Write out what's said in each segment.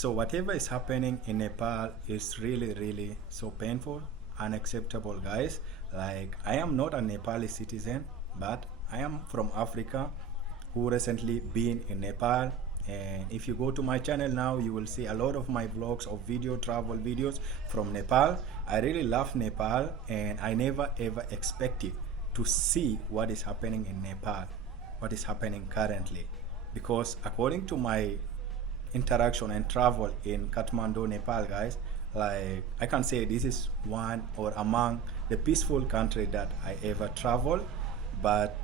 So whatever is happening in Nepal is really so painful, unacceptable, guys. Like, I am not a Nepali citizen, but I am from Africa who recently been in Nepal. And if you go to my channel now, you will see a lot of my vlogs of video travel videos from Nepal. I really love Nepal, and I never ever expected to see what is happening in Nepal, what is happening currently, because according to my interaction and travel in Kathmandu, Nepal, guys, like, I can say this is one or among the peaceful country that I ever traveled. But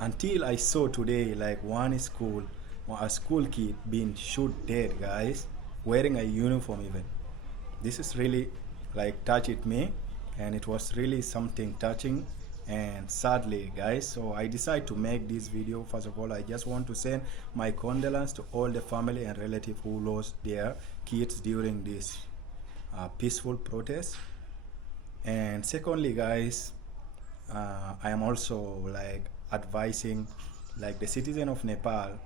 until I saw today, like, a school kid being shot dead, guys, wearing a uniform even. This is really like touched me, and it was really something touching and sadly, guys. So I decided to make this video. First of all, I just want to send my condolences to all the family and relatives who lost their kids during this peaceful protest. And secondly, guys, I am also like advising like the citizen of Nepal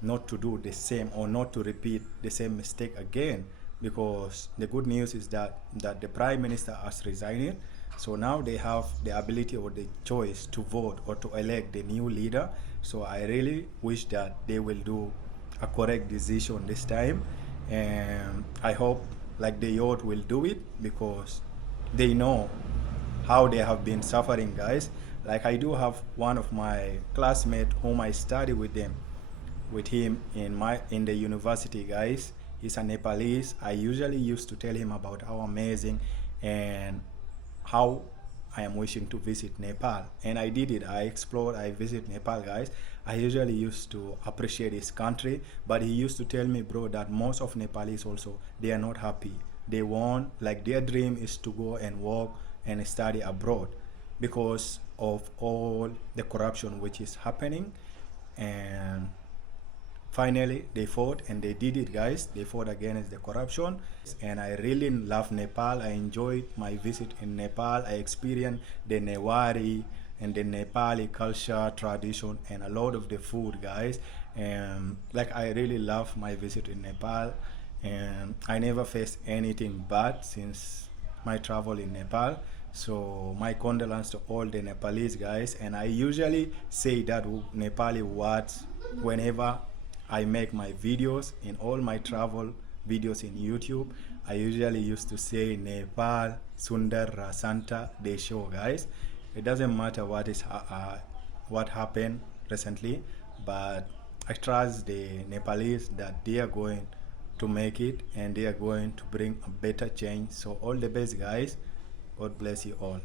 not to do the same or not to repeat the same mistake again, because the good news is that the prime minister has resigned, so now they have the ability or the choice to vote or to elect the new leader. So I really wish that they will do a correct decision this time, and I hope like the youth will do it, because they know how they have been suffering, guys. Like, I do have one of my classmates whom I study with him in the university, guys. He's a Nepalese. I usually used to tell him about how amazing and how I am wishing to visit Nepal, and I did it. I explored, I visit Nepal, guys. I usually used to appreciate his country, but he used to tell me, bro, that most of Nepalese also, they are not happy. They want, like, their dream is to go and work and study abroad because of all the corruption which is happening. And finally they fought, and they did it, guys. They fought against the corruption, and I really love Nepal. I enjoyed my visit in Nepal. I experienced the Newari and the Nepali culture, tradition, and a lot of the food, guys. And like, I really love my visit in Nepal, and I never faced anything bad since my travel in Nepal. So my condolences to all the Nepalese, guys. And I usually say that Nepali words whenever I make my videos. In all my travel videos in YouTube, I usually used to say Nepal Sundar Rasanta Desho, guys. It doesn't matter what happened recently, but I trust the Nepalese that they are going to make it, and they are going to bring a better change. So all the best, guys. God bless you all.